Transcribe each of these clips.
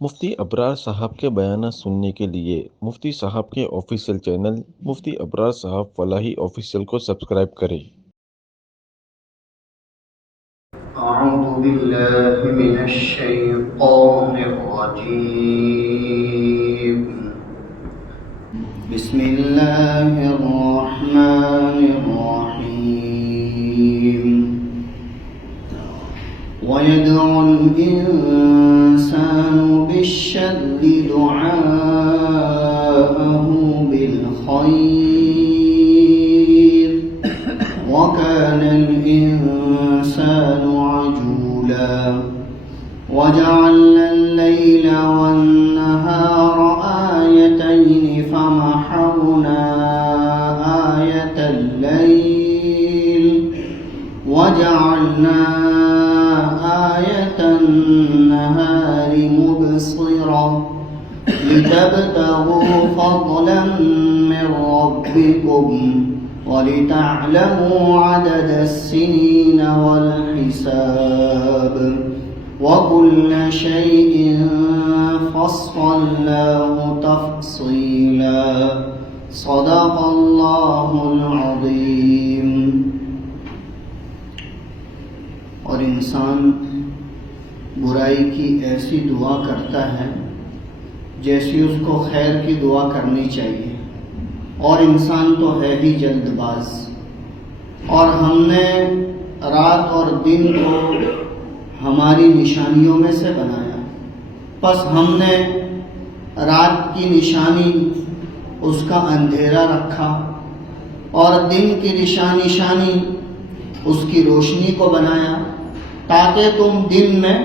مفتی ابرار صاحب کے بیانات سننے کے لیے مفتی صاحب کے آفیشیل چینل مفتی ابرار صاحب فلاحی آفیشیل کو سبسکرائب کریں۔ اعوذ باللہ من الشیطان الرجیم بسم اللہ الرحمن الرحیم وَيَدْعُ الْإِنسَانُ بِالشَّرِّ دُعَاءَهُ بِالْخَيْرِ وَكَانَ الْإِنسَانُ عَجُولًا وَجَعَلْنَا اللَّيْلَ وَالنَّهَارَ آيَتَيْنِ فَمَحَوْنَا آيَةَ اللَّيْلِ وَجَعَلْنَا آيَةَ النَّهَارِ مُبْصِرَةً لِتَبْتَغُوا فَضْلًا مِّن رَّبِّكُمْ وَلِتَعْلَمُوا عَدَدَ السِّنِينَ وَالْحِسَابَ وَكُلَّ شَيْءٍ فَصَّلْنَاهُ تَفْصِيلًا صدق اللہ العظیم۔ اور انسان برائی کی ایسی دعا کرتا ہے جیسی اس کو خیر کی دعا کرنی چاہیے، اور انسان تو ہے ہی جلد باز، اور ہم نے رات اور دن کو ہماری نشانیوں میں سے بنایا، پس ہم نے رات کی نشانی اس کا اندھیرا رکھا اور دن کی نشانی اس کی روشنی کو بنایا، تاکہ تم دن میں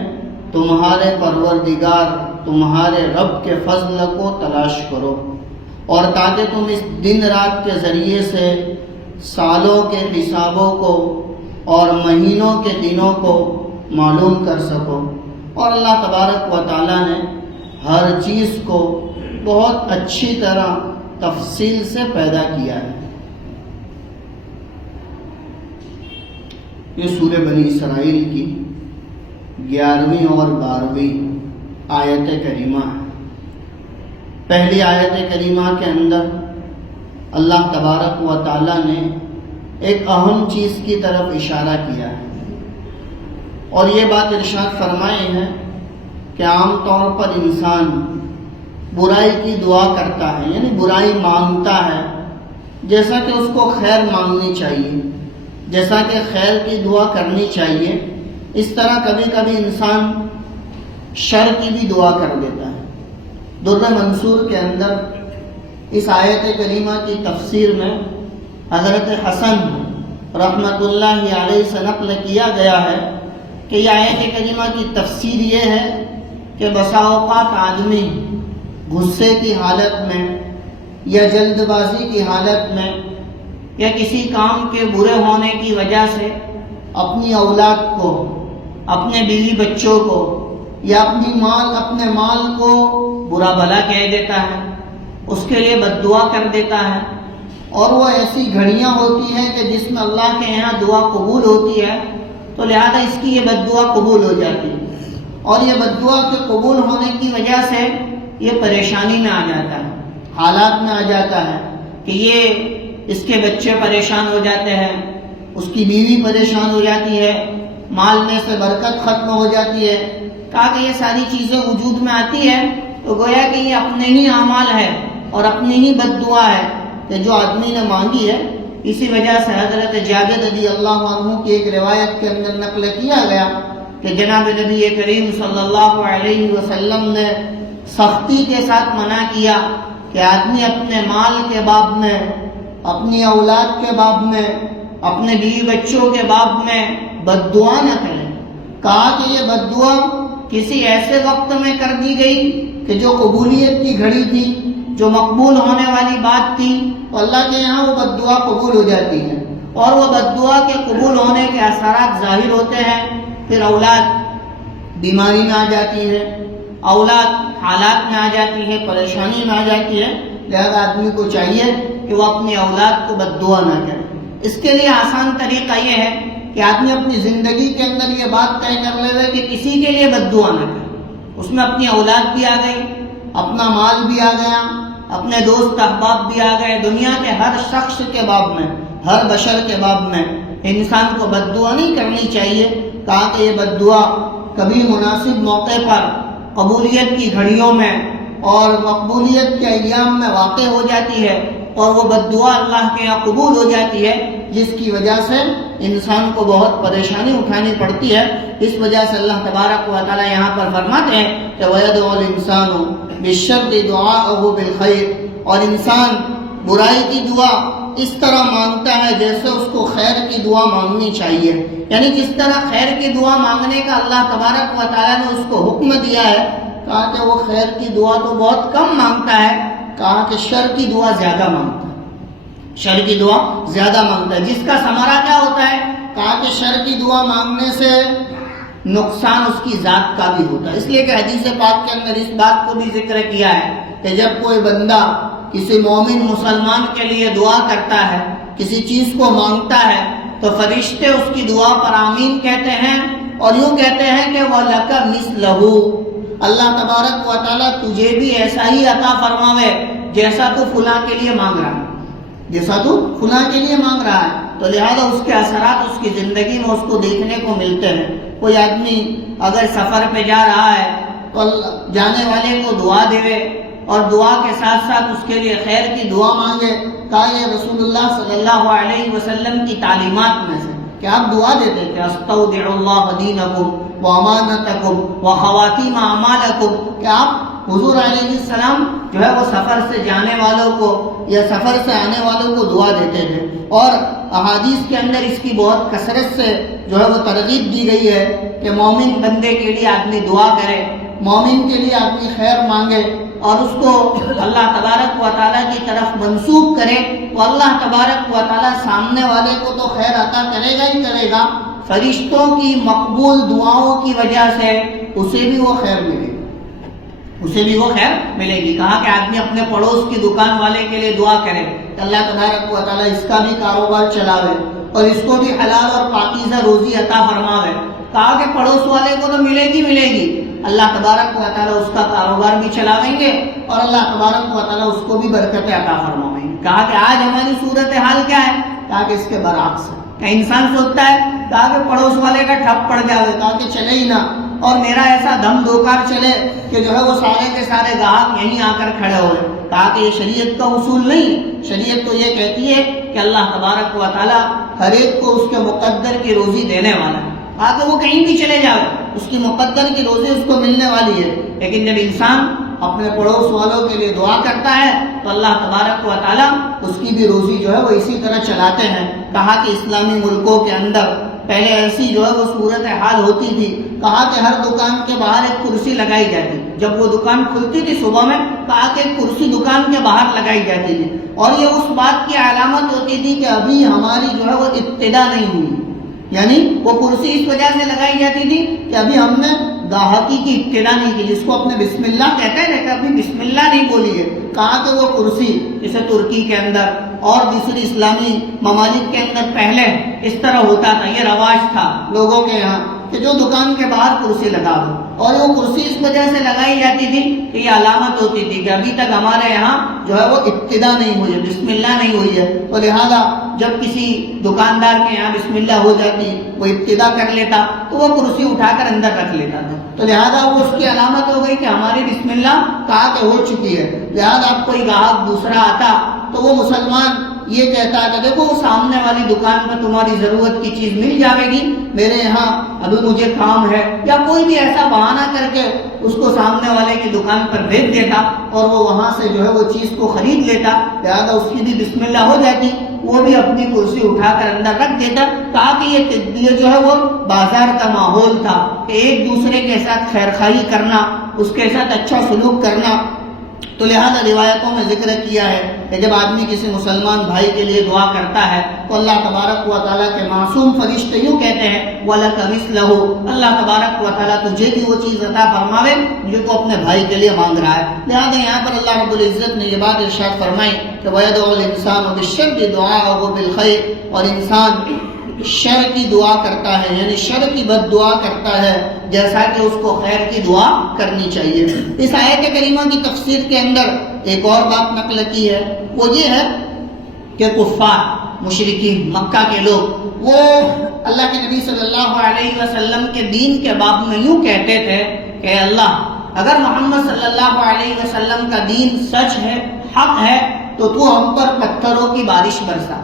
تمہارے پروردگار تمہارے رب کے فضل کو تلاش کرو، اور تاکہ تم اس دن رات کے ذریعے سے سالوں کے حسابوں کو اور مہینوں کے دنوں کو معلوم کر سکو۔ اور اللہ تبارک و تعالیٰ نے ہر چیز کو بہت اچھی طرح تفصیل سے پیدا کیا ہے۔ یہ سورہ بنی اسرائیل کی 11ویں اور 12ویں آیت کریمہ ہے۔ پہلی آیت کریمہ کے اندر اللہ تبارک و تعالیٰ نے ایک اہم چیز کی طرف اشارہ کیا ہے، اور یہ بات ارشاد فرمائے ہیں کہ عام طور پر انسان برائی کی دعا کرتا ہے، یعنی برائی مانگتا ہے، جیسا کہ اس کو خیر مانگنی چاہیے، جیسا کہ خیر کی دعا کرنی چاہیے، اس طرح کبھی کبھی انسان شر کی بھی دعا کر دیتا ہے۔ در منصور کے اندر اس آیت کریمہ کی تفسیر میں حضرت حسن رحمۃ اللہ علیہ سے نقل کیا گیا ہے کہ یہ آیت کریمہ کی تفسیر یہ ہے کہ بسا اوقات آدمی غصے کی حالت میں یا جلد بازی کی حالت میں یا کسی کام کے برے ہونے کی وجہ سے اپنی اولاد کو، اپنے بیوی بچوں کو یا اپنے مال کو برا بھلا کہہ دیتا ہے، اس کے لیے بد دعا کر دیتا ہے، اور وہ ایسی گھڑیاں ہوتی ہیں کہ جس میں اللہ کے یہاں دعا قبول ہوتی ہے، تو لہذا اس کی یہ بد دعا قبول ہو جاتی ہے، اور یہ بد دعا کے قبول ہونے کی وجہ سے یہ پریشانی میں آ جاتا ہے، حالات میں آ جاتا ہے کہ یہ اس کے بچے پریشان ہو جاتے ہیں، اس کی بیوی پریشان ہو جاتی ہے، مال میں سے برکت ختم ہو جاتی ہے۔ کہا کہ یہ ساری چیزیں وجود میں آتی ہے تو گویا کہ یہ اپنے ہی اعمال ہے اور اپنی ہی بد دعا ہے کہ جو آدمی نے مانگی ہے۔ اسی وجہ سے حضرت جابر رضی اللہ عنہ کی ایک روایت کے اندر نقل کیا گیا کہ جناب نبی کریم صلی اللہ علیہ وسلم نے سختی کے ساتھ منع کیا کہ آدمی اپنے مال کے باب میں، اپنی اولاد کے باب میں، اپنے بیوی بچوں کے باب میں بد دعا نہ کرے۔ کہا کہ یہ بد دعا کسی ایسے وقت میں کر دی گئی کہ جو قبولیت کی گھڑی تھی، جو مقبول ہونے والی بات تھی، تو اللہ کے یہاں وہ بد دعا قبول ہو جاتی ہے، اور وہ بد دعا کے قبول ہونے کے اثرات ظاہر ہوتے ہیں۔ پھر اولاد بیماری میں آ جاتی ہے، اولاد حالات میں آ جاتی ہے، پریشانی میں آ جاتی ہے، لہذا آدمی کو چاہیے کہ وہ اپنی اولاد کو بد دعا نہ کرے۔ اس کے لیے آسان طریقہ یہ ہے کہ آدمی اپنی زندگی کے اندر یہ بات طے کر لے کہ کسی کے لیے بد دعا نہ کرے، اس میں اپنی اولاد بھی آ گئی، اپنا مال بھی آ گیا، اپنے دوست احباب بھی آ گئے، دنیا کے ہر شخص کے باب میں، ہر بشر کے باب میں انسان کو بد دعا نہیں کرنی چاہیے۔ کہا کہ یہ بد دعا کبھی مناسب موقع پر قبولیت کی گھڑیوں میں اور مقبولیت کے ایام میں واقع ہو جاتی ہے، اور وہ بد دعا اللہ کے یہاں قبول ہو جاتی ہے، جس کی وجہ سے انسان کو بہت پریشانی اٹھانی پڑتی ہے۔ اس وجہ سے اللہ تبارک و تعالی یہاں پر فرماتے ہیں کہ وَيَدْعُ الْإِنسَانُ بِالشَّرِّ دُعَاءَهُ بِالْخَيْرِ، اور انسان برائی کی دعا اس طرح مانگتا ہے جیسے اس کو خیر کی دعا مانگنی چاہیے، یعنی جس طرح خیر کی دعا مانگنے کا اللہ تبارک و تعالیٰ نے اس کو حکم دیا ہے، کہا کہ وہ خیر کی دعا تو بہت کم مانگتا ہے، کہا کہ شر کی دعا زیادہ مانگتا ہے، شر کی دعا زیادہ مانگتا ہے، جس کا ثمرہ کیا ہوتا ہے؟ کہا کہ شر کی دعا مانگنے سے نقصان اس کی ذات کا بھی ہوتا ہے، اس لیے کہ حدیث پاک کے اندر اس بات کو بھی ذکر کیا ہے کہ جب کوئی بندہ کسی مومن مسلمان کے لیے دعا کرتا ہے، کسی چیز کو مانگتا ہے، تو فرشتے اس کی دعا پر آمین کہتے ہیں اور یوں کہتے ہیں کہ وَلَكَ مِثْلَهُ، اللہ تبارک و تعالیٰ تجھے بھی ایسا ہی عطا فرماوے جیسا تو فلاں کے لیے مانگ رہا ہے، جیسا تو فلاں کے لیے مانگ رہا ہے۔ تو لہذا اس کے اثرات اس کی زندگی میں اس کو دیکھنے کو ملتے ہیں۔ کوئی آدمی اگر سفر پہ جا رہا ہے تو جانے والے کو دعا دے اور دعا کے ساتھ ساتھ اس کے لیے خیر کی دعا مانگے، کہا یہ رسول اللہ صلی اللہ علیہ وسلم کی تعلیمات میں سے کہ آپ دعا دیتے کہ استودع اللہ دینکم وامانتکم وخواتیم اعمالکم، کہ آپ حضور علیہ السلام جو ہے وہ سفر سے جانے والوں کو یا سفر سے آنے والوں کو دعا دیتے تھے، اور احادیث کے اندر اس کی بہت کثرت سے جو ہے وہ ترغیب دی گئی ہے کہ مومن بندے کے لیے آدمی دعا کرے، مومن کے لیے آدمی خیر مانگے اور اس کو اللہ تبارک و تعالیٰ کی طرف منسوب کرے، تو اللہ تبارک و تعالیٰ سامنے والے کو تو خیر عطا کرے گا ہی کرے گا، فرشتوں کی مقبول دعاؤں کی وجہ سے اسے بھی وہ خیر ملے گی، اسے بھی وہ خیر ملے گی۔ کہا کہ آدمی اپنے پڑوس کی دکان والے کے لیے دعا کرے کہ اللہ تبارک و تعالیٰ اس کا بھی کاروبار چلاوے اور اس کو بھی حلال اور پاکیزہ روزی عطا فرماوے۔ کہا کہ پڑوس والے کو تو ملے گی، اللہ تبارک و تعالیٰ اس کا کاروبار بھی چلاویں گے اور اللہ تبارک و تعالیٰ اس کو بھی برکتیں عطا فرمائیں گے۔ کہا کہ آج ہماری صورتحال کیا ہے؟ کہا کہ اس کے برعکس ہے، کہ انسان سوچتا ہے کہا کہ پڑوس والے کا ٹھپ پڑ جاوے، کہا کہ چلے ہی نہ، اور میرا ایسا دم دوکار چلے کہ جو ہے وہ سارے کے سارے گاہک یہیں آ کر کھڑے ہوئے۔ کہا کہ یہ شریعت کا اصول نہیں، شریعت تو یہ کہتی ہے کہ اللہ تبارک و تعالیٰ ہر ایک کو اس کے مقدر کی روزی دینے والا ہے، کہا کہ وہ کہیں بھی چلے جائے اس کی مقدر کی روزی اس کو ملنے والی ہے، لیکن جب انسان اپنے پڑوس والوں کے لیے دعا کرتا ہے تو اللہ تبارک و تعالیٰ اس کی بھی روزی جو ہے وہ اسی طرح چلاتے ہیں۔ کہا کہ اسلامی ملکوں کے اندر پہلے ایسی جو ہے وہ صورتحال ہوتی تھی، کہا کہ ہر دکان کے باہر ایک کرسی لگائی جاتی، جب وہ دکان کھلتی تھی صبح میں، کہا کہ ایک کرسی دکان کے باہر لگائی جاتی تھی، اور یہ اس بات کی علامت ہوتی تھی کہ ابھی ہماری جو ہے وہ ابتدا نہیں ہوئی، یعنی وہ کرسی اس وجہ سے لگائی جاتی تھی کہ ابھی ہم نے گاہکی کی ابتدا نہیں کی، جس کو اپنے بسم اللہ کہتے ہیں لیکن ابھی بسم اللہ نہیں بولی ہے۔ کہا کہ وہ کرسی جیسے ترکی کے اندر اور دوسری اسلامی ممالک کے اندر پہلے اس طرح ہوتا تھا، یہ رواج تھا لوگوں کے یہاں کہ جو دکان کے باہر کرسی لگا دو، اور وہ کرسی اس وجہ سے لگائی جاتی تھی کہ یہ علامت ہوتی تھی کہ ابھی تک ہمارے یہاں جو ہے وہ ابتدا نہیں ہوئی ہے، بسم اللہ نہیں ہوئی ہے، تو لہذا جب کسی دکاندار کے یہاں بسم اللہ ہو جاتی، وہ ابتدا کر لیتا تو وہ کرسی اٹھا کر اندر رکھ لیتا تھا، تو لہذا وہ اس کی علامت ہو گئی کہ ہماری بسم اللہ کہا کہ ہو چکی ہے۔ لہذا اب کوئی گاہک دوسرا آتا تو وہ مسلمان یہ کہتا ہے کہ دیکھو سامنے والی دکان میں تمہاری ضرورت کی چیز مل جائے گی، میرے یہاں ابھی مجھے کام ہے، یا کوئی بھی ایسا بہانہ کر کے اس کو سامنے والے کی دکان پر بھیج دیتا اور وہ وہاں سے جو ہے وہ چیز کو خرید لیتا، لہذا اس کی بھی بسم اللہ ہو جاتی، وہ بھی اپنی کرسی اٹھا کر اندر رکھ دیتا۔ کہا کہ یہ جو ہے وہ بازار کا ماحول تھا کہ ایک دوسرے کے ساتھ خیرخواہی کرنا، اس کے ساتھ اچھا سلوک کرنا، تو لہذا روایتوں میں ذکر کیا ہے کہ جب آدمی کسی مسلمان بھائی کے لیے دعا کرتا ہے تو اللہ تبارک و تعالیٰ کے معصوم فرشتے یوں کہتے ہیں وَلَكَ مِثْلَهُ، اللہ تبارک و تعالیٰ تجھے بھی وہ چیز عطا فرماوے جو تو اپنے بھائی کے لیے مانگ رہا ہے۔ لہذا یہاں پر اللہ رب العزت نے یہ بات ارشاد فرمائی کہ وَيَدْعُ الْإِنسَانُ بِالشَّرِّ دُعَاءَهُ بِالْخَيْرِ، اور انسان شر کی دعا کرتا ہے، یعنی شر کی بد دعا کرتا ہے جیسا کہ اس کو خیر کی دعا کرنی چاہیے۔ اس آیت کریمہ کی تفسیر کے اندر ایک اور بات نقل کی ہے، وہ یہ ہے کہ کفار مشرکین مکہ کے لوگ وہ اللہ کے نبی صلی اللہ علیہ وسلم کے دین کے باب میں یوں کہتے تھے کہ اللہ اگر محمد صلی اللہ علیہ وسلم کا دین سچ ہے، حق ہے، تو ہم پر پتھروں کی بارش برسا۔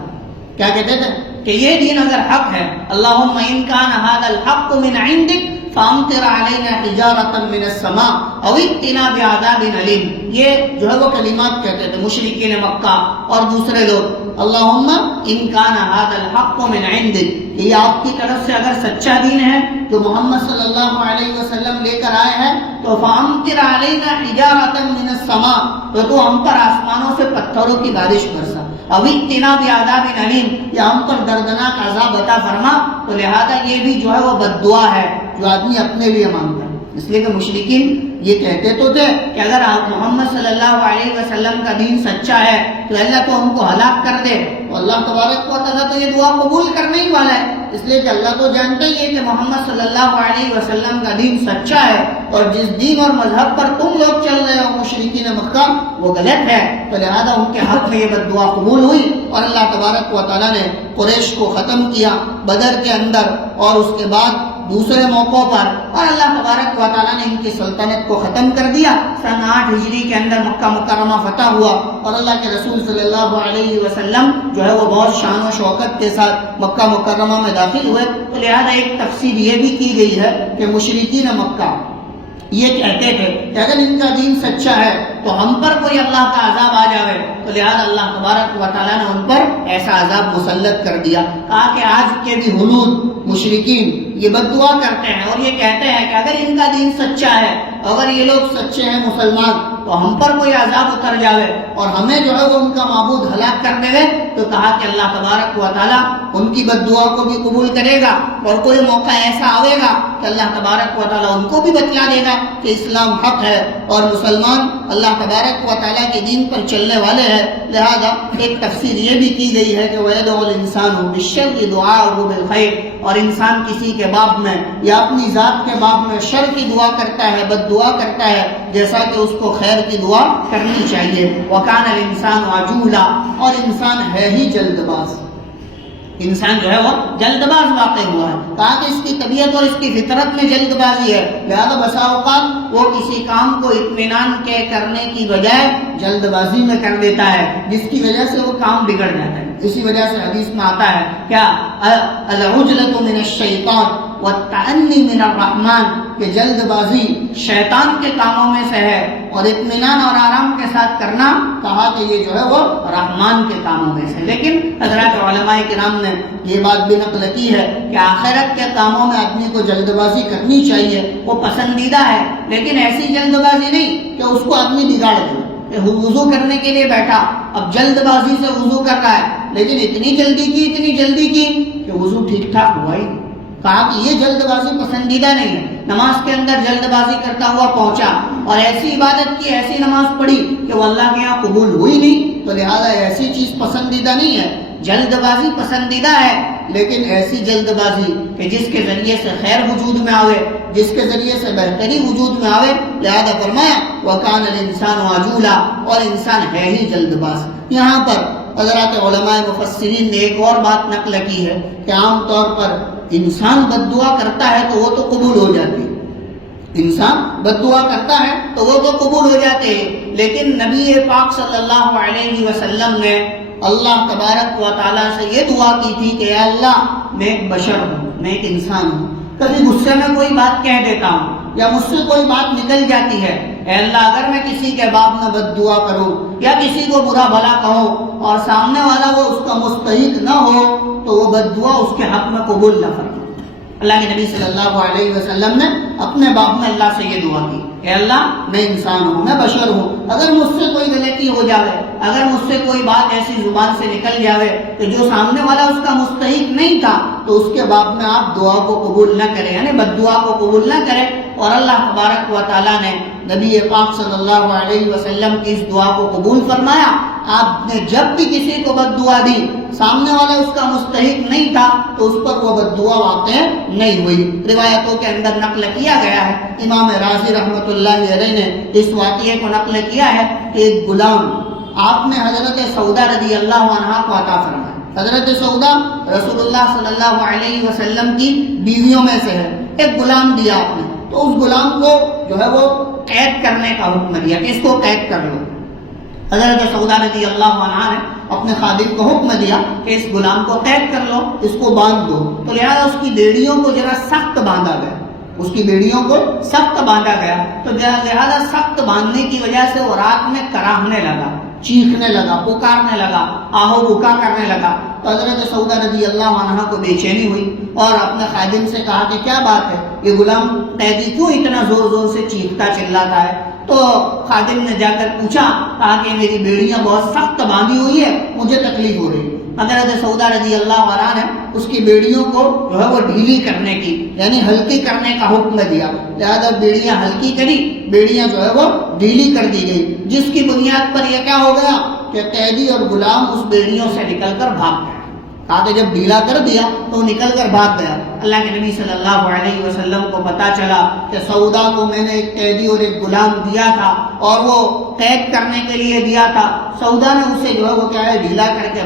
کیا کہتے تھے کہ یہ دین اگر حق ہے، اللہم ان کان ھذا الحق من عندک فامطر علینا حجارۃ من السماء او ائتنا بعذاب علیم۔ یہ جو ہے وہ کلمات کہتے تھے مشرکین مکہ اور دوسرے لوگ، اللہم ان کان ھذا الحق من عندک، یہ آپ کی طرف سے اگر سچا دین ہے جو محمد صلی اللہ علیہ وسلم لے کر آئے ہیں، تو فامطر علینا حجارۃ من السماء، تو ہم پر آسمانوں سے پتھروں کی بارش برسا، او ائتنا بعذاب علیم، یا ہم پر دردناک عذاب عطا فرما۔ تو لہذا یہ بھی جو ہے وہ بد دعا ہے جو آدمی اپنے لیے مانگتا ہے، اس لیے کہ مشرکین یہ کہتے تو تھے کہ اگر آپ محمد صلی اللہ علیہ وسلم کا دین سچا ہے تو اللہ تو ہم کو ہلاک کر دے، تو اللہ تبارک و تعالیٰ تو یہ دعا قبول کرنے ہی والا ہے، اس لیے کہ اللہ تو جانتا ہی ہے کہ محمد صلی اللہ علیہ وسلم کا دین سچا ہے، اور جس دین اور مذہب پر تم لوگ چل رہے ہو مشرکین مکہ وہ غلط ہے، تو لہذا ان کے حق میں یہ بد دعا قبول ہوئی، اور اللہ تبارک و تعالیٰ نے قریش کو ختم کیا بدر کے اندر، اور اس کے بعد دوسرے موقعوں پر، اور اللہ تبارک و تعالیٰ نے ان کی سلطنت کو ختم کر دیا۔ سن 8 ہجری کے اندر مکہ مکرمہ فتح ہوا، اور اللہ کے رسول صلی اللہ علیہ وسلم جو ہے وہ بہت شان و شوکت کے ساتھ مکہ مکرمہ میں داخل ہوئے۔ تو لہذا ایک تفسیر یہ بھی کی گئی ہے کہ مشرکین مکہ یہ کہتے تھے کہ اگر ان کا دین سچا ہے تو ہم پر کوئی اللہ کا عذاب آ جاوے، تو لہذا اللہ تبارک و تعالیٰ نے ان پر ایسا عذاب مسلط کر دیا۔ کہا کہ آج کے بھی ہنود مشرکین یہ بد دعا کرتے ہیں اور یہ کہتے ہیں کہ اگر ان کا دین سچا ہے، اگر یہ لوگ سچے ہیں مسلمان، تو ہم پر کوئی عذاب اتر جاوے اور ہمیں جو ہے وہ ان کا معبود ہلاک کر دے۔ تو کہا کہ اللہ تبارک و تعالیٰ ان کی بد دعا کو بھی قبول کرے گا، اور کوئی موقع ایسا آئے گا کہ اللہ تبارک و تعالیٰ ان کو بھی بتلا دے گا کہ اسلام حق ہے اور مسلمان اللہ تبارک و تعالیٰ کے دین پر چلنے والے ہیں۔ لہذا ایک تفسیر یہ بھی کی گئی ہے کہ وَيَدْعُو الْإِنسَانُ بِالشَّرِّ دُعَاءَهُ بِالْخَيْرِ، اور انسان کسی کے باب میں یا اپنی ذات کے باب میں شر کی دعا کرتا ہے، بد دعا کرتا ہے، جیسا کہ اس کو خیر کی دعا کرنی چاہیے۔ وَكَانَ الْإِنسَانُ عَجُولًا، اور انسان ہے ہی جلد باز، انسان جو ہے وہ جلد باز واقع ہوا ہے، کہا کہ اس کی طبیعت اور اس کی فطرت میں جلد بازی ہے، لہذا بسا اوقات وہ کسی کام کو اطمینان کے کرنے کی بجائے جلد بازی میں کر دیتا ہے، جس کی وجہ سے وہ کام بگڑ جاتا ہے۔ اسی وجہ سے حدیث میں آتا ہے کیا العجلۃ من الشیطان والتأنی من الرحمن، کہ جلد بازی شیطان کے کاموں میں سے ہے، اور اطمینان اور آرام کے ساتھ کرنا کہا کہ یہ جو ہے وہ رحمان کے کاموں میں سے۔ لیکن حضرات علماء کرام نے یہ بات بھی نقل کی ہے کہ آخرت کے کاموں میں آدمی کو جلد بازی کرنی چاہیے، وہ پسندیدہ ہے، لیکن ایسی جلد بازی نہیں کہ اس کو آدمی بگاڑ دے۔ وضو کرنے کے لیے بیٹھا، اب جلد بازی سے وضو کر رہا ہے، لیکن اتنی جلدی کی کہ وضو ٹھیک ٹھاک ہوا ہی۔ کہا کہ یہ جلد بازی پسندیدہ نہیں ہے۔ نماز کے اندر جلد بازی کرتا ہوا پہنچا اور ایسی عبادت کی، ایسی نماز پڑھی کہ وہ اللہ کے یہاں قبول ہوئی نہیں، تو لہذا ایسی چیز پسندیدہ نہیں ہے۔ جلد بازی پسندیدہ ہے، لیکن ایسی جلد بازی کہ جس کے ذریعے سے خیر وجود میں آوے، جس کے ذریعے سے بہتری وجود میں آوے۔ لہذا فرمایا وَكَانَ الْإِنسَانُ عَجُولًا، اور انسان ہے ہی جلد باز۔ یہاں پر حضرات علماء مفسرین نے ایک اور بات نقل کی ہے کہ عام طور پر انسان بد دعا کرتا ہے تو وہ تو قبول ہو جاتی ہے، انسان بد دعا کرتا ہے تو وہ تو قبول ہو جاتے ہیں، لیکن نبی پاک صلی اللہ علیہ وسلم نے اللہ تبارک و تعالیٰ سے یہ دعا کی تھی کہ اے اللہ میں ایک بشر ہوں، میں ایک انسان ہوں، کبھی غصے میں کوئی بات کہہ دیتا ہوں یا مجھ سے کوئی بات نکل جاتی ہے، اے اللہ اگر میں کسی کے باب میں بد دعا کروں یا کسی کو برا بھلا کہوں اور سامنے والا وہ اس کا مستحق نہ ہو تو وہ بد دعا اس کے حق میں قبول نہ فرما۔ اللہ کے نبی صلی اللہ علیہ وسلم نے اپنے باب میں اللہ سے یہ دعا کی، اے اللہ میں انسان ہوں، میں بشر ہوں، اگر مجھ سے کوئی غلطی ہو جاوے، اگر مجھ سے کوئی بات ایسی زبان سے نکل جاوے کہ جو سامنے والا اس کا مستحق نہیں تھا، تو اس کے باب میں آپ دعا کو قبول نہ کریں، یعنی بد دعا کو قبول نہ کریں۔ اور اللہ تبارک و تعالیٰ نے نبی پاک صلی اللہ علیہ وسلم کی اس دعا کو قبول فرمایا۔ آپ نے جب بھی کسی کو بد دعا دی سامنے والا اس کا مستحق نہیں تھا تو اس پر وہ بد دعا واقع نہیں ہوئی۔ روایتوں کے اندر نقل کیا گیا ہے، امام رازی رحمۃ اللہ علیہ نے اس واقعے کو نقل کیا ہے کہ ایک غلام آپ نے حضرت سودا رضی اللہ عنہا کو عطا فرمایا۔ حضرت سودا رسول اللہ صلی اللہ علیہ وسلم کی بیویوں میں سے ہے، ایک غلام دیا آپ نے، تو اس غلام کو جو ہے وہ قید کرنے کا حکم دیا کہ اس کو قید کر لو۔ حضرت سودا رضی اللہ عنہ نے اپنے خادم کو حکم دیا کہ اس غلام کو قید کر لو، اس کو باندھ دو، تو لہٰذا اس کی بیڑیوں کو ذرا سخت باندھا گیا، اس کی بیڑیوں کو سخت باندھا گیا، تو لہٰذا سخت باندھنے کی وجہ سے وہ رات میں کراہنے لگا، چیخنے لگا، پکارنے لگا، آہو بکا کرنے لگا۔ تو حضرت سودا رضی اللہ عنہ کو بے چینی ہوئی اور اپنے خادم سے کہا کہ کیا بات ہے، یہ غلام قیدی کیوں اتنا زور زور سے چیختا چلاتا ہے؟ تو خادم نے جا کر پوچھا، کہا کہ میری بیڑیاں بہت سخت باندھی ہوئی ہے، مجھے تکلیف ہو رہی ہے۔ حضرت سودا رضی اللہ عنہ نے اس کی بیڑیوں کو جو ہے وہ ڈھیلی کرنے کی یعنی ہلکی کرنے کا حکم دیا، لہذا بیڑیاں ہلکی کری، بیڑیاں جو ہے وہ ڈھیلی کر دی گئی، جس کی بنیاد پر یہ کیا ہو گیا کہ قیدی اور غلام اس بیڑیوں سے نکل کر بھاگ گیا۔ کہا کہ جب ڈھیلا کر دیا تو نکل کر بھاگ گیا۔ اللہ کے نبی صلی اللہ علیہ وسلم کو پتا چلا کہ سودا کو میں نے ایک قیدی اور ایک غلام دیا تھا اور وہ قید کرنے کے لیے دیا تھا، سودا نے اسے جو ہے وہ کیا ہے ڈھیلا کر کے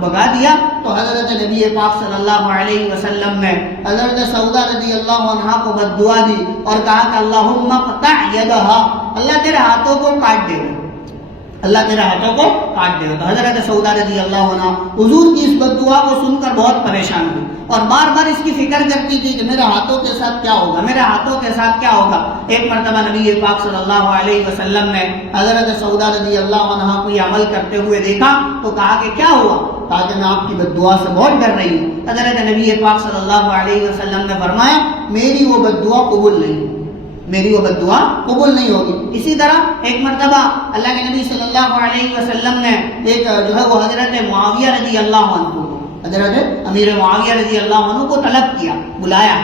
بھگا دیا۔ تو حضرت نبی پاک صلی اللہ علیہ وسلم نے حضرت سودا رضی اللہ عنہ کو بد دعا دی اور کہا کہ اللہم اقطع یدہا، اللہ تیرے ہاتھوں کو کاٹ دے، اللہ تیرے ہاتھوں کو کاٹ دے۔ تو حضرت سودا رضی اللہ عنہ حضور کی اس بد دعا کو سن کر بہت پریشان ہوئی اور بار بار اس کی فکر کرتی تھی کہ میرے ہاتھوں کے ساتھ کیا ہوگا، میرے ہاتھوں کے ساتھ کیا ہوگا۔ ایک مرتبہ نبی پاک صلی اللہ علیہ وسلم نے حضرت سودا رضی اللہ عنہ کو یہ عمل کرتے ہوئے دیکھا تو کہا کہ کیا ہوا؟ کہا کہ میں آپ کی بد دعا سے بہت ڈر رہی ہوں۔ حضرت نبی پاک صلی اللہ علیہ وسلم نے فرمایا میری وہ بد دعا قبول نہیں ہوگی، میری وہ بد دعا قبول نہیں ہوگی۔ اسی طرح ایک مرتبہ اللہ کے نبی صلی اللہ علیہ وسلم نے ایک جو ہے وہ حضرت معاویہ رضی اللہ عنہ کو، حضرت امیر معاویہ رضی اللہ عنہ کو طلب کیا، بلایا،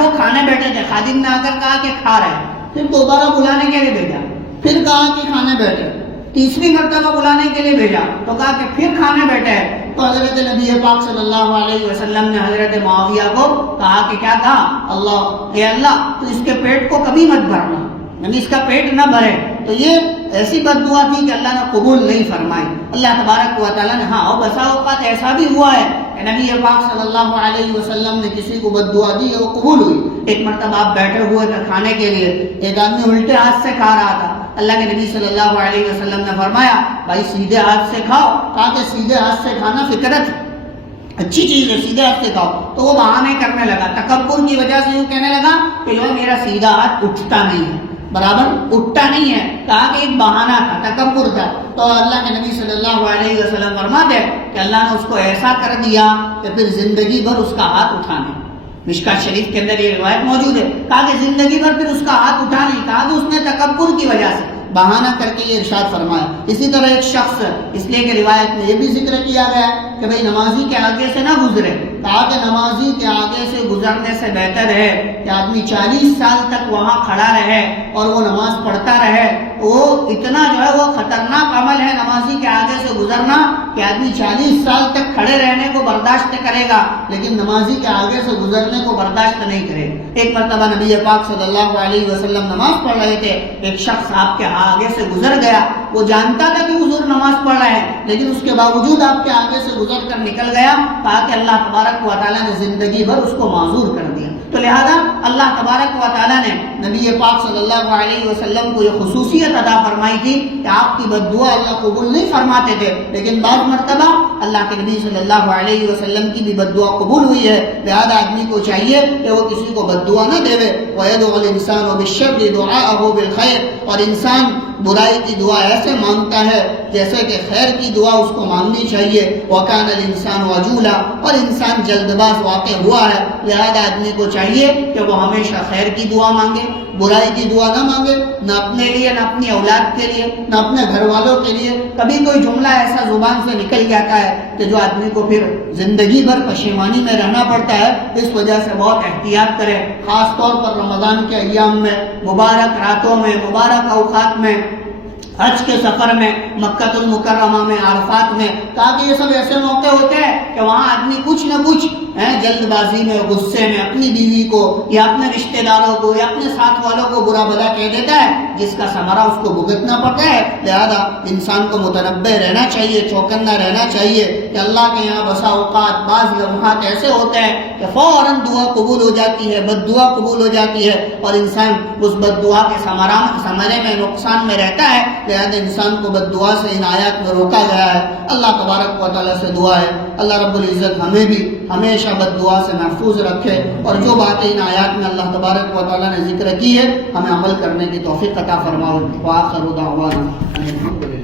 وہ کھانے بیٹھے تھے، خادم نے آ کر کہا کہ کھا رہے ہیں، پھر دوبارہ بلانے کے لیے بھیجا، پھر کہا کہ کھانے بیٹھے، تیسری مرتبہ بلانے کے لیے بھیجا تو کہا کہ پھر کھانے بیٹھے ہیں۔ تو حضرت نبی پاک صلی اللہ علیہ وسلم نے حضرت معاویہ کو کہا کہ کیا کہا، اے اللہ تو اس کے پیٹ کو کبھی مت بھرنا، یعنی اس کا پیٹ نہ بھرے۔ تو یہ ایسی بد دعا تھی کہ اللہ نے قبول نہیں فرمائی۔ اللہ تبارک و تعالیٰ نے اور بسا اوقات ایسا بھی ہوا ہے کہ نبی پاک صلی اللہ علیہ وسلم نے کسی کو بد دعا دی وہ قبول ہوئی۔ ایک مرتبہ آپ بیٹھے ہوئے تھے کھانے کے لیے، ایک آدمی الٹے ہاتھ سے کھا رہا تھا، اللہ کے نبی صلی اللہ علیہ وسلم نے فرمایا بھائی سیدھے ہاتھ سے کھاؤ، کہا کہ سیدھے ہاتھ سے کھانا فطرت ہے، اچھی چیز ہے، سیدھے ہاتھ سے کھاؤ۔ تو وہ بہانے کرنے لگا، تکبر کی وجہ سے یوں کہنے لگا کہ جو میرا سیدھا ہاتھ اٹھتا نہیں ہے، برابر اٹھتا نہیں ہے، کہا کہ ایک بہانہ تھا، تکبر تھا۔ تو اللہ کے نبی صلی اللہ علیہ وسلم فرماتے کہ اللہ نے اس کو ایسا کر دیا کہ پھر زندگی بھر اس کا ہاتھ اٹھانے، مشکات شریف کے اندر یہ روایت موجود ہے، کہا کہ زندگی بھر پھر اس کا ہاتھ اٹھا نہیں، کہا کہ اس نے تکبر کی وجہ سے بہانہ کر کے یہ ارشاد فرمایا۔ اسی طرح ایک شخص، اس لیے کہ روایت میں یہ بھی ذکر کیا گیا ہے کہ بھئی نمازی کے آگے سے نہ گزرے، کہا کہ نمازی کے آگے سے گزرنے سے بہتر ہے کہ آدمی 40 سال تک وہاں کھڑا رہے اور وہ نماز پڑھتا رہے۔ وہ اتنا جو ہے وہ خطرناک عمل ہے نمازی کے آگے سے گزرنا کہ آدمی 40 سال تک کھڑے رہنے کو برداشت کرے گا لیکن نمازی کے آگے سے گزرنے کو برداشت نہیں کرے۔ ایک مرتبہ نبی پاک صلی اللہ علیہ وسلم نماز پڑھ رہے تھے، ایک شخص آپ کے آگے سے گزر گیا، وہ جانتا تھا کہ حضور نماز پڑھ رہے ہیں لیکن اس کے باوجود آپ کے آگے سے گزر کر نکل گیا، کہا کہ اللہ تبارک و تعالیٰ نے زندگی بھر اس کو معذور کر دیا۔ تو لہذا اللہ تبارک و تعالیٰ نے نبی پاک صلی اللہ علیہ وسلم کو یہ خصوصیت عطا فرمائی تھی کہ آپ کی بد دعا اللہ قبول نہیں فرماتے تھے، لیکن بعض مرتبہ اللہ کے نبی صلی اللہ علیہ وسلم کی بھی بد دعا قبول ہوئی ہے۔ لہذا آدمی کو چاہیے کہ وہ کسی کو بد دعا نہ دے۔ وَيَدْعُو الْإِنسَانُ بِالشَّرِّ دُعَاءَهُ بِالْخَيْرِ، اور انسان برائی کی دعا ایسے مانگتا ہے جیسے کہ خیر کی دعا اس کو مانگنی چاہیے۔ وَكَانَ الْإِنسَانُ عَجُولًا، اور انسان جلد باز واقع ہوا ہے، لہذا آدمی کو چاہیے کہ وہ ہمیشہ خیر کی دعا مانگے، برائی کی دعا نہ مانگے، نہ اپنے لیے، نہ اپنی اولاد کے لیے، نہ اپنے گھر والوں کے لیے۔ کبھی کوئی جملہ ایسا زبان سے نکل جاتا ہے کہ جو آدمی کو پھر زندگی بھر پشیمانی میں رہنا پڑتا ہے، اس وجہ سے بہت احتیاط کرے، خاص طور پر رمضان کے ایام میں، مبارک راتوں میں، مبارک اوقات میں حج کے سفر میں مکہ المکرمہ میں عرفات میں، کہا کہ یہ سب ایسے موقع ہوتے ہیں کہ وہاں آدمی کچھ نہ کچھ جلد بازی میں، غصے میں اپنی بیوی کو یا اپنے رشتہ داروں کو یا اپنے ساتھ والوں کو برا بھلا کہہ دیتا ہے، جس کا ثمرہ اس کو بھگتنا پڑتا ہے۔ لہذا انسان کو متنبہ رہنا چاہیے، چوکنا رہنا چاہیے کہ اللہ کے یہاں بسا اوقات بعض لمحات ایسے ہوتے ہیں کہ فوراً دعا قبول ہو جاتی ہے، بد دعا قبول ہو جاتی ہے، اور انسان اس بد دعا کے ثمرے میں نقصان میں رہتا ہے۔ لہذا انسان کو بد دعا سے ان آیات میں روکا گیا ہے۔ اللہ تبارک و تعالیٰ سے دعا ہے اللہ رب العزت ہمیں بھی ہمیشہ بد دعا سے محفوظ رکھے، اور جو باتیں ان آیات میں اللہ تبارک و تعالیٰ نے ذکر کی ہے ہمیں عمل کرنے کی توفیق عطا فرمائے۔ وآخر دعوانا